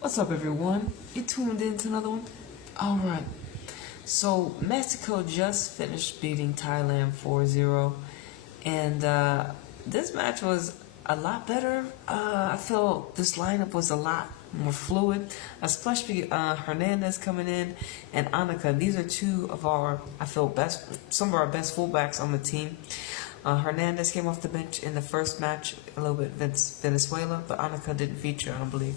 What's up, everyone? You tuned in to another one? Alright, so Mexico just finished beating Thailand 4-0, and this match was a lot better. I feel this lineup was a lot more fluid, especially Hernandez coming in and Anita. These are two of our, I feel, some of our best fullbacks on the team. Hernandez came off the bench in the first match, a little bit Venezuela, but Anita didn't feature, I don't believe.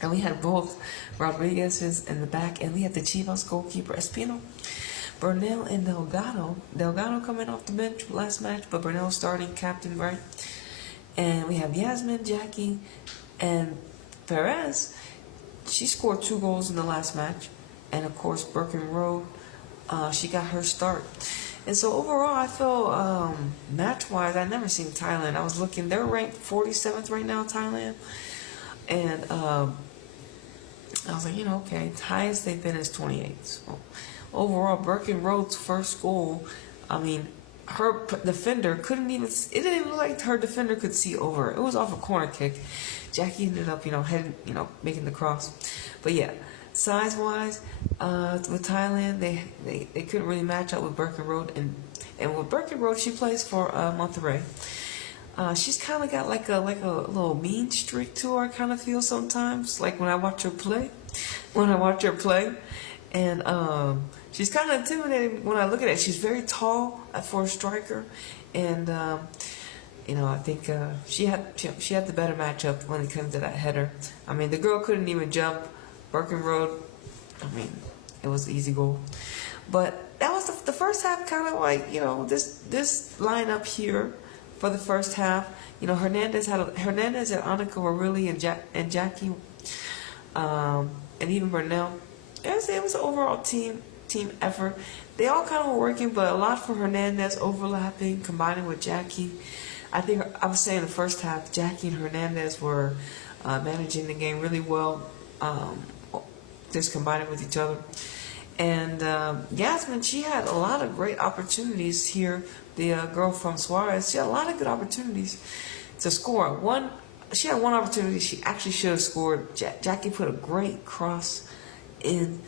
And we had both Rodriguez's in the back, and we had the Chivas goalkeeper Espino, Bernal, and Delgado. Delgado coming off the bench last match, but Bernal starting captain, right? And we have Yasmin, Jackie, and Perez. She scored 2 goals in the last match, and of course Birkin Road, she got her start. And so overall, I feel match-wise, I've never seen Thailand. I was looking; they're ranked 47th right now, Thailand, and I was like, okay, highest they've been is 28. So overall, Birkin Road's first goal, I mean, her defender couldn't even, it didn't even look like her defender could see over. It was off a corner kick. Jackie ended up, heading, making the cross. But yeah, size-wise, with Thailand, they couldn't really match up with Birkin Road. And with Birkin Road, she plays for Monterrey. She's kind of got like a little mean streak to her. I kind of feel sometimes, like when I watch her play. And she's kind of intimidating when I look at it. She's very tall for a striker, and I think she had the better matchup when it comes to that header. I mean, the girl couldn't even jump. Birkin Road, I mean, it was an easy goal. But that was the first half, kind of like this lineup here. For the first half, Hernandez and Annika were really and Jackie, and even Bernal. It was an overall team effort. They all kind of were working, but a lot for Hernandez, overlapping, combining with Jackie. I think I was saying the first half, Jackie and Hernandez were managing the game really well, just combining with each other. And Yasmin, she had a lot of great opportunities here. The girl from Suarez, she had a lot of good opportunities to score. She had one opportunity she actually should have scored. Jackie put a great cross in,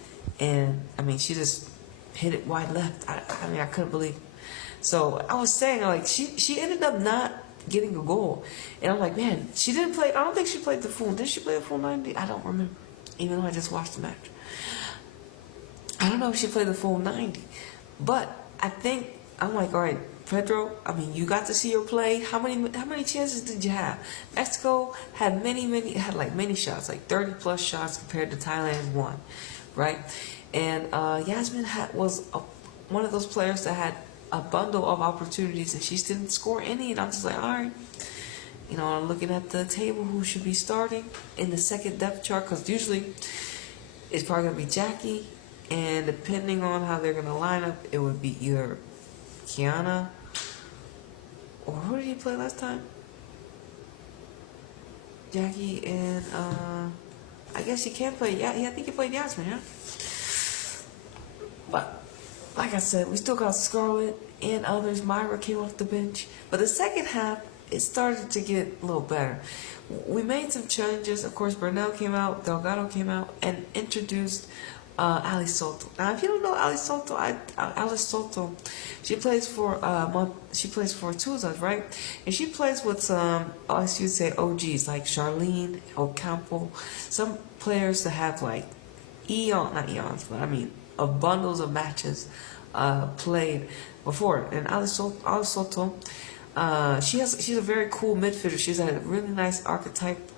and I mean, she just hit it wide left. I mean, I couldn't believe it. So I was saying, like, she ended up not getting a goal, and I'm like, man, she didn't play. I don't think she played the full. Did she play the full 90? I don't remember, even though I just watched the match. I don't know if she played the full 90, but I'm like, all right, Pedro, I mean, you got to see her play. How many chances did you have? Mexico had many shots, like 30 plus shots compared to Thailand's 1, right? And Yasmin was one of those players that had a bundle of opportunities, and she didn't score any. And I'm just like, all right, I'm looking at the table, who should be starting in the second depth chart, because usually it's probably gonna be Jackie. And depending on how they're going to line up, it would be either Kiana, or who did he play last time? Jackie and, I guess he can't play, yeah, I think he played Yasmin, yeah? But, like I said, we still got Scarlett and others. Myra came off the bench. But the second half, it started to get a little better. We made some changes. Of course, Bernal came out, Delgado came out, and introduced Ali Soto. Now, if you don't know Ali Soto, Alice Soto, she plays for Tuzas, right? And she plays with some, I should say, OGs like Charlene, Ocampo, some players that have like not eons, but I mean, of bundles of matches played before. And Alice Soto, she's a very cool midfielder. She's a really nice archetype.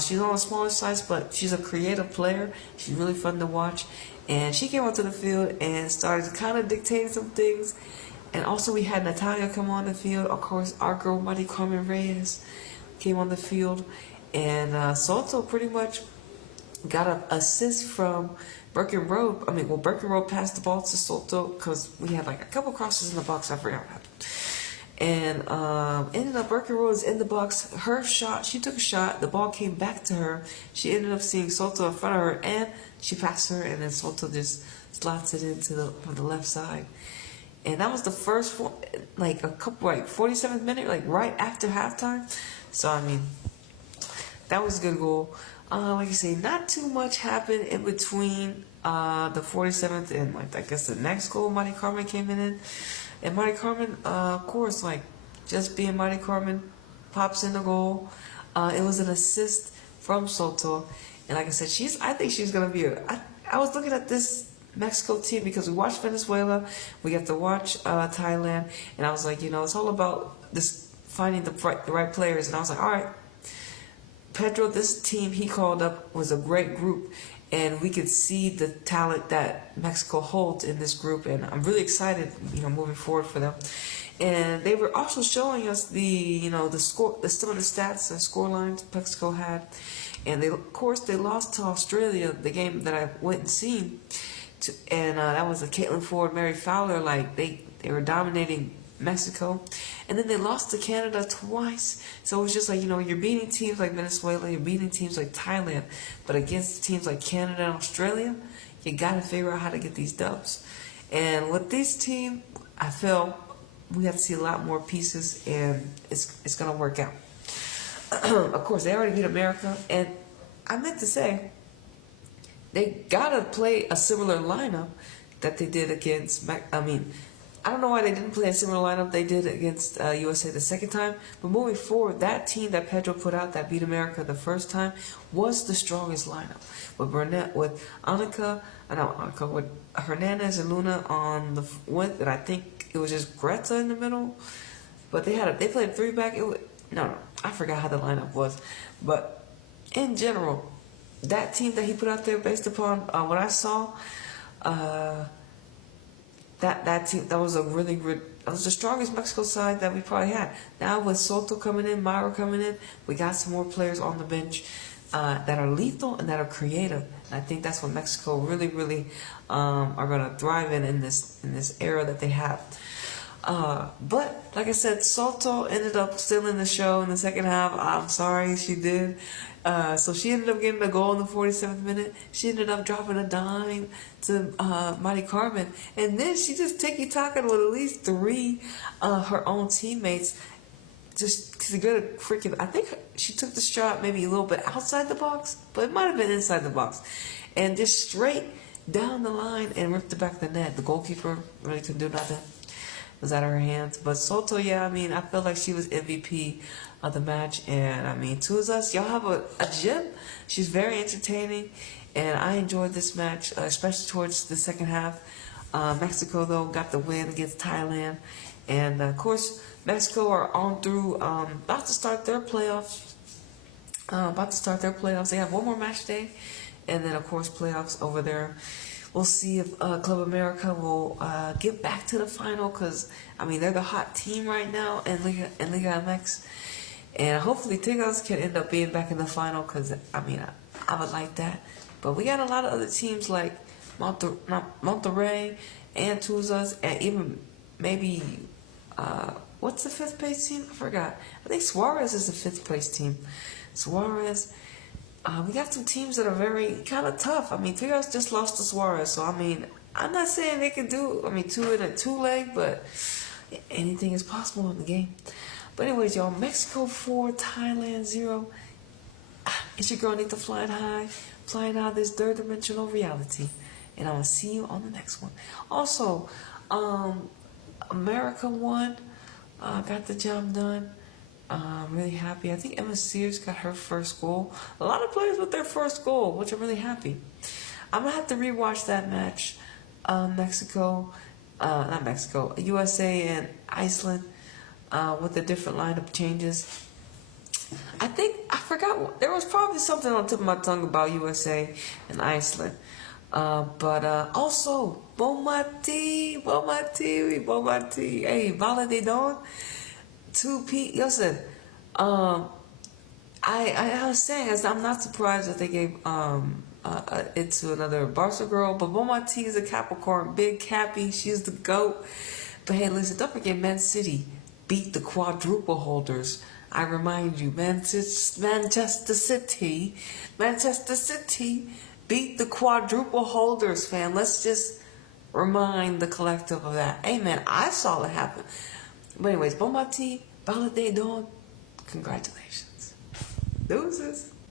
She's on the smaller size, but she's a creative player. She's really fun to watch. And she came onto the field and started kind of dictating some things. And also we had Natalia come on the field. Of course, our girl, Mari Carmen Reyes, came on the field. And Soto pretty much got an assist from Birkin Road. Birkin Road passed the ball to Soto because we had like a couple crosses in the box. I forgot what happened. And ended up Birkin Road was in the box. Her shot, she took a shot. The ball came back to her. She ended up seeing Soto in front of her, and she passed her, and then Soto just slots it into the left side. And that was the first, 47th minute, like right after halftime. So I mean, that was a good goal. Like I say, not too much happened in between the 47th and like I guess the next goal. Marty Carmen came in, and Marty Carmen, of course, like just being Marty Carmen, pops in the goal. It was an assist from Soto, and like I said, I think she's gonna be I was looking at this Mexico team because we watched Venezuela, we got to watch Thailand, and I was like, it's all about this finding the right players, and I was like, all right. Pedro, this team he called up was a great group, and we could see the talent that Mexico holds in this group, and I'm really excited, moving forward for them. And they were also showing us the score, some of the stats and score lines Mexico had, and of course they lost to Australia, the game that I went and seen, and that was a Caitlin Ford, Mary Fowler, like they were dominating Mexico, and then they lost to Canada twice. So it was just like, you're beating teams like Venezuela, you're beating teams like Thailand, but against teams like Canada and Australia, you gotta figure out how to get these dubs. And with this team, I feel we have to see a lot more pieces, and it's gonna work out. Of course, they already beat America, and I meant to say they gotta play a similar lineup that they did against. I don't know why they didn't play a similar lineup they did against USA the second time, but moving forward, that team that Pedro put out that beat America the first time was the strongest lineup. With Anita, with Hernandez and Luna on the width, and I think it was just Greta in the middle. But they played 3-back. I forgot how the lineup was, but in general, that team that he put out there, based upon what I saw. That team, that was a really good, that was the strongest Mexico side that we probably had. Now with Soto coming in, Myra coming in, we got some more players on the bench that are lethal and that are creative. And I think that's what Mexico really, really are going to thrive in this era that they have. But like I said, Soto ended up still in the show in the second half. I'm sorry, she did. So she ended up getting a goal in the 47th minute. She ended up dropping a dime to Marty Carmen. And then she just tiki-taka with at least 3 her own teammates. Just to get a freaking... I think she took the shot maybe a little bit outside the box, but it might have been inside the box. And just straight down the line and ripped it back of the net. The goalkeeper really couldn't do nothing. It was out of her hands. But Soto, I felt like she was MVP of the match. And two of us, y'all have a gem. She's very entertaining, and I enjoyed this match, especially towards the second half. Mexico, though, got the win against Thailand. And of course, Mexico are on through, about to start their playoffs. They have one more match day, and then of course playoffs over there. We'll see if Club America will get back to the final, because they're the hot team right now in Liga MX, and hopefully Tigres can end up being back in the final, because I would like that. But we got a lot of other teams like Monterrey and Tuzas, and even maybe what's the 5th place team? I forgot. I think Suarez is the 5th place team. Suarez. We got some teams that are very kind of tough. Tigres just lost to Suarez, so I'm not saying they can do 2 in a 2-leg, but anything is possible in the game. But anyways, y'all, Mexico 4, Thailand 0. It's your girl Anita flying high this third-dimensional reality, and I'll see you on the next one. Also, America won, got the job done. I'm really happy. I think Emma Sears got her first goal. A lot of players with their first goal, which I'm really happy. I'm going to have to rewatch that match. USA and Iceland, with the different lineup changes. I forgot, there was probably something on the tip of my tongue about USA and Iceland. But also, Bonmati. Hey, Valade Dawn. 2P. Listen, I was saying, I'm not surprised that they gave it to another Barca girl, but Bonmati is a Capricorn, big Cappy, she's the GOAT. But hey, listen, don't forget, Man City beat the quadruple holders. I remind you, Manchester City beat the quadruple holders, fam. Let's just remind the collective of that. Hey, man, I saw it happen. But anyways, Bonmati, Valade Dawn, congratulations. Deuces.